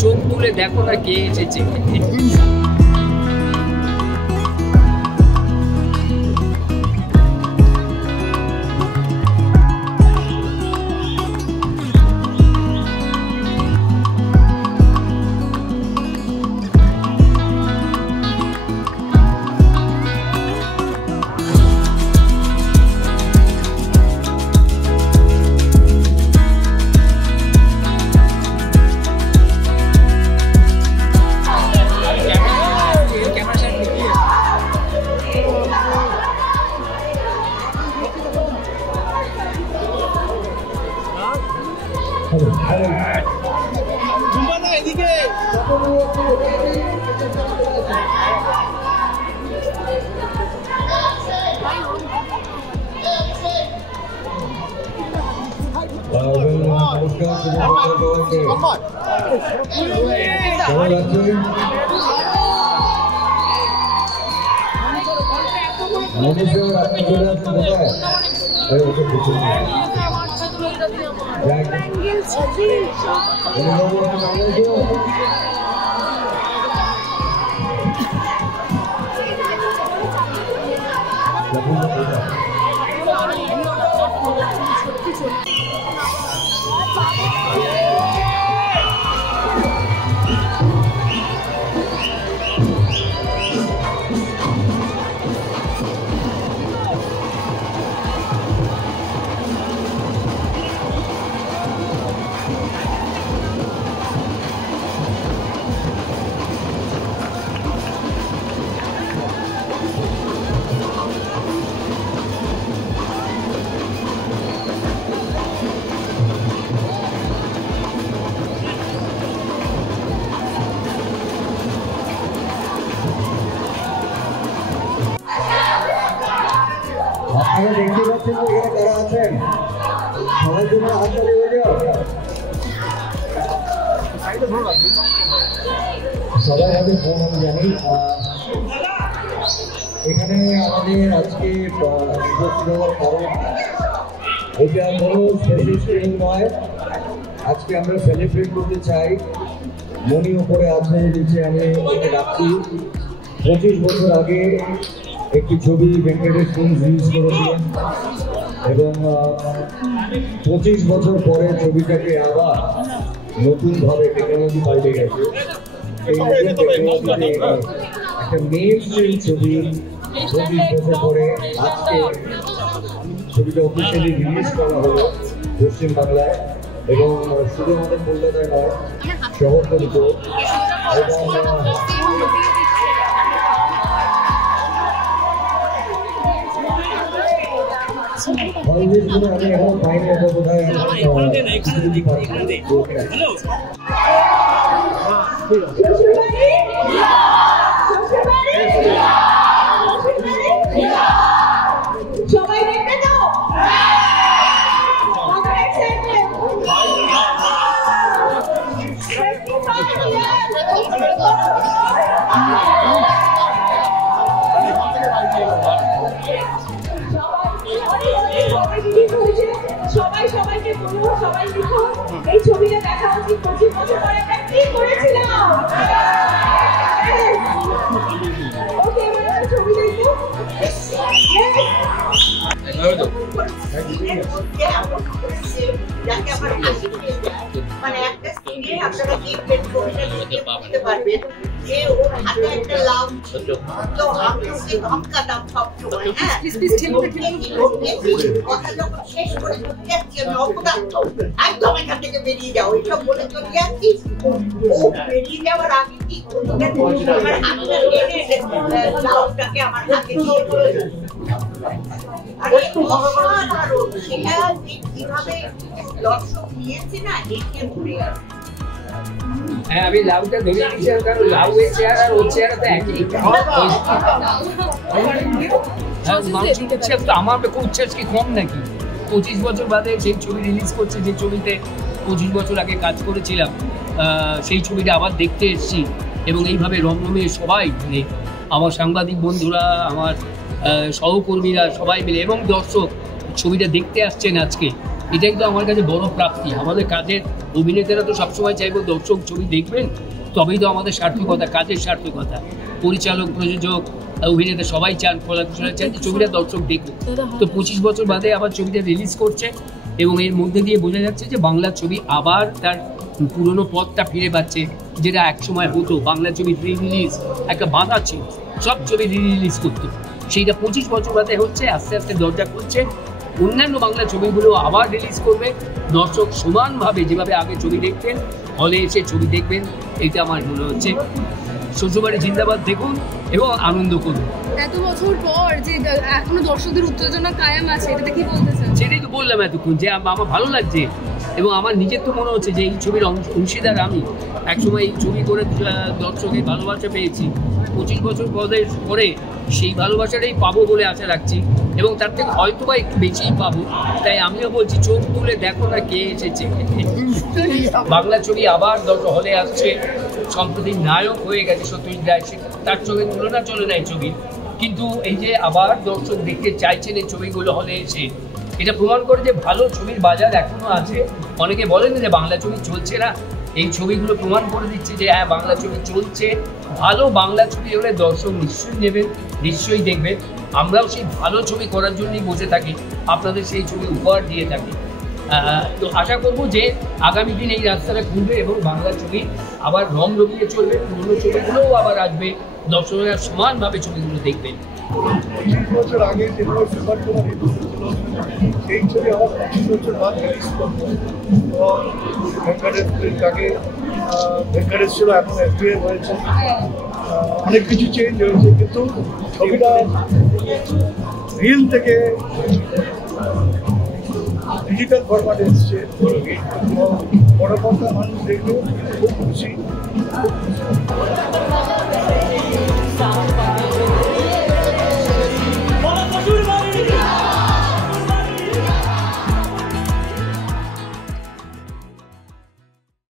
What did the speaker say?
চোখ তুলে দেখো না কে এসেছে। আপনারা দেখতে পাচ্ছেন যে এখানে কারা আছেন, সবাই জন্য হাততালি হয়ে যাও। সবাই হবে ফোন আমি জানি। এখানে আমাদের আজকে উপস্থিত হওয়ার কারণ এটা কোনো স্পেশাল নয়। আজকে আমরা সেলিব্রেট করতে চাই। মনি উপরে আছে, নিচে আমি ওকে ডাকছি। 25 বছর আগে একটি ছবি ভেঙ্কটেশ ফিল্মস রিলিজ করেছিলেন এবং 25 বছর পরে ছবিটাকে আবার নতুনভাবে টেকনোলজি পাল্টে গেছে। এই নতুন টেকনোলজিতে একটা মেইন স্ট্রিম ছবি 25 বছর পরে আজকে ছবিটা অফিসিয়ালি রিলিজ করা হলো পশ্চিমবাংলায় এবং শুধু আমাদের কলকাতায় নয়, শহরতলিত এবং আমি এখন পাইনি, এটা বোধ হয় সবাই দেখবে তো সবাই সবাইকে বলুন, সবাই লিখুন এই ছবিটা দেখা উচিত। 25 বছর পরে আমরা কি করেছিলাম। ওকে, এবার ছবি দেখবো। মানে একটা স্ক্রিনে আপনারা কি ছবিটা দেখতে পারবেন যে ওর হাতে একটা লাভ তো আমাকে ধমকাতাম সবসময়। হ্যাঁ, কথা যখন শেষ করে যাচ্ছি আমি অপদার্থ, একদম এখান থেকে বেরিয়ে যাও এইসব বলে চলে যাচ্ছি। ও বেরিয়ে যাওয়ার আগে কি আমার হাতটা টেনে লাভটাকে আমার হাতে দিয়ে বলেছে। আর অসাধারণ সেটা কিভাবে দর্শক নিয়েছে না, একে ঘুরে গেছে। হ্যাঁ, আমি লাউটা ধরে নিয়েছিলাম কারণ লাউয়ের চেহারা আর ওর চেহারা তো একই। মানুষের উচ্ছ্বাস তো আমার উচ্ছ্বাস কি কম নাকি? 25 বছর বাদে যে ছবি রিলিজ করছে, যে ছবিতে 25 বছর আগে কাজ করেছিলাম, সেই ছবিটা আবার দেখতে এসেছি এবং এইভাবে রমরমে সবাই মিলে, আমার সাংবাদিক বন্ধুরা, আমার সহকর্মীরা সবাই মিলে এবং দর্শক ছবিটা দেখতে আসছেন আজকে, এটাই তো আমার কাছে বড় প্রাপ্তি। আমাদের কাজের অভিনেতারা তো সবসময় চাইবো দর্শক ছবি দেখবেন, তবেই তো আমাদের সার্থকতা, কাজের সার্থকতা। পরিচালক, প্রযোজক, অভিনেতা সবাই চান, কলাকুশলীরা চান যে ছবিটা দর্শক দেখুক। তো 25 বছর বাদে আবার ছবিটা রিলিজ করছে এবং এর মধ্যে দিয়ে বোঝা যাচ্ছে যে বাংলা ছবি আবার তার পুরনো পথটা ফিরে পাচ্ছে, যেটা একসময় হতো। বাংলা ছবি রিলিজ একটা বাধা ছিল, সব ছবি রিলিজ করতো, সেইটা 25 বছর বাদে হচ্ছে, আস্তে আস্তে দরজা খুলছে। অন্যান্য বাংলা ছবিগুলো আবার রিলিজ করবে, দর্শক সমানভাবে যেভাবে আগে ছবি দেখতেন হলে এসে ছবি দেখবেন, এটা আমার মনে হচ্ছে। শ্বশুরবাড়ি জিন্দাবাদ দেখুন এবং আনন্দ করুন। এত বছর পর যে এখনো দর্শকদের উত্তেজনা কায়েম আছে, এটাতে কি বলতে চান? সেটাই তো বললাম এতক্ষণ, যে আমার ভালো লাগছে এবং আমার নিজের তো মনে হচ্ছে যে এই ছবির অংশীদার আমি। একসময় এই ছবি করে দর্শকের ভালোবাসা পেয়েছি, 25 বছর পরে সেই ভালোবাসাটাই পাবো বলে আশা রাখছি এবং তার থেকে হয়তো বা একটু বেশিই পাবো। তাই আমিও বলছি, চোখ তুলে দেখো না কে এসেছে। বাংলা ছবি আবার হলে আসছে, সম্প্রতি নায়ক হয়ে গেছে সত্যজিৎ রায়, তার সঙ্গে তুলনা চলে না এই ছবি। কিন্তু এই যে আবার দর্শক দেখতে চাইছেন এই ছবিগুলো হলে এসে, এটা প্রমাণ করে যে ভালো ছবির বাজার এখনো আছে। অনেকে বলেন যে বাংলা ছবি চলছে না, এই ছবিগুলো প্রমাণ করে দিচ্ছে যে হ্যাঁ, বাংলা ছবি চলছে। ভালো বাংলা ছবি হলে দর্শক নিশ্চয়ই নেবেন, নিশ্চয়ই দেখবেন। আমরাও সেই ভালো ছবি করার জন্যই বসে থাকি, আপনাদের সেই ছবি উপহার দিয়ে থাকি। তো আশা করবো যে আগামী দিন এই রাস্তাটা খুলবে এবং বাংলা ছবি আবার রং রঙিয়ে চলবে, পুরনো ছবিগুলোও আবার আসবে, দর্শকরা সমানভাবে ছবিগুলো দেখবেন। 25 বছর আগে যেগুলো সুপার ডুপার হিট হয়েছিল, সেই ছবি আবার 25 বছর বাদ রিলিজ করবো। এবং ভেঙ্কটেশ আগে ভেঙ্কটেশ ছিল, এখন এফডিএ হয়েছে, অনেক কিছু চেঞ্জ হয়েছে, কিন্তু ছবিটা রিল থেকে ডিজিটাল ফরম্যাটে এসছে। বড় পর্দা মানুষ দেখলেও খুব খুশি।